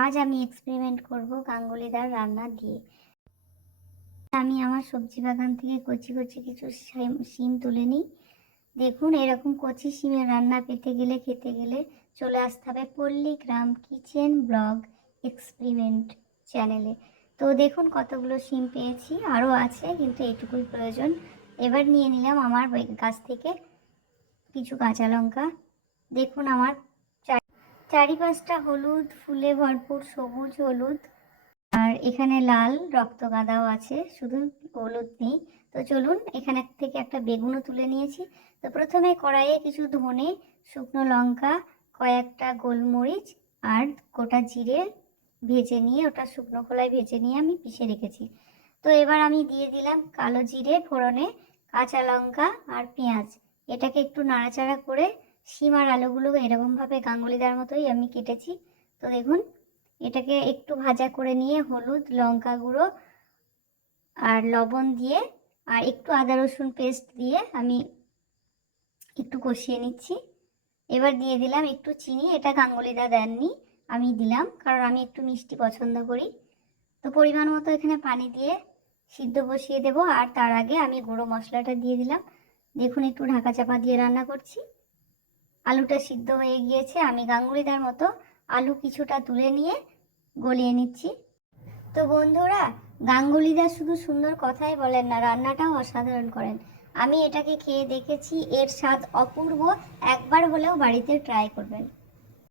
আজ আমি এক্সপেরিমেন্ট করব গাঙ্গুলিদার রান্না দিয়ে। আমি আমার সবজি বাগান থেকে কচি কচি কিছু শিম তুলে নিই। দেখুন, এরকম কচি শিমের রান্না পেতে গেলে খেতে গেলে চলে আসতে হবে পল্লীগ্রাম কিচেন ব্লগ এক্সপেরিমেন্ট চ্যানেলে। তো দেখুন কতগুলো শিম পেয়েছি, আরও আছে কিন্তু এইটুকুই প্রয়োজন। এবার নিয়ে নিলাম আমার গাছ থেকে কিছু কাঁচা লঙ্কা। দেখুন আমার চারিপাশটা হলুদ ফুলে ভরপুর, সবুজ হলুদ, আর এখানে লাল রক্তগাঁদাও আছে, শুধু হলুদ নেই। তো চলুন, এখানে থেকে একটা বেগুনও তুলে নিয়েছি। তো প্রথমে কড়াইয়ে কিছু ধনে, শুকনো লঙ্কা, কয়েকটা গোলমরিচ আর গোটা জিরে ভেজে নিয়ে, ওটা শুকনো খোলায় ভেজে নিয়ে আমি পিষে রেখেছি। তো এবার আমি দিয়ে দিলাম কালো জিরে ফোড়নে, কাঁচা লঙ্কা আর পেঁয়াজ। এটাকে একটু নাড়াচাড়া করে শিম আর আলুগুলো এরকমভাবে গাঙ্গুলিদার মতোই আমি কেটেছি। তো দেখুন, এটাকে একটু ভাজা করে নিয়ে হলুদ লঙ্কা গুঁড়ো আর লবণ দিয়ে আর একটু আদা রসুন পেস্ট দিয়ে আমি একটু কষিয়ে নিচ্ছি। এবার দিয়ে দিলাম একটু চিনি, এটা গাঙ্গুলিদা দেননি, আমি দিলাম কারণ আমি একটু মিষ্টি পছন্দ করি। তো পরিমাণ মতো এখানে পানি দিয়ে সিদ্ধ বসিয়ে দেব, আর তার আগে আমি গুঁড়ো মশলাটা দিয়ে দিলাম। দেখুন, একটু ঢাকা চাপা দিয়ে রান্না করছি। আলুটা সিদ্ধ হয়ে গিয়েছে, আমি গাঙ্গুলিদার মতো আলু কিছুটা তুলে নিয়ে গলিয়ে নিচ্ছি। তো বন্ধুরা, গাঙ্গুলিদা শুধু সুন্দর কথাই বলেন না, রান্নাটাও অসাধারণ করেন। আমি এটাকে খেয়ে দেখেছি, এর স্বাদ অপূর্ব। একবার হলেও বাড়িতে ট্রাই করবেন।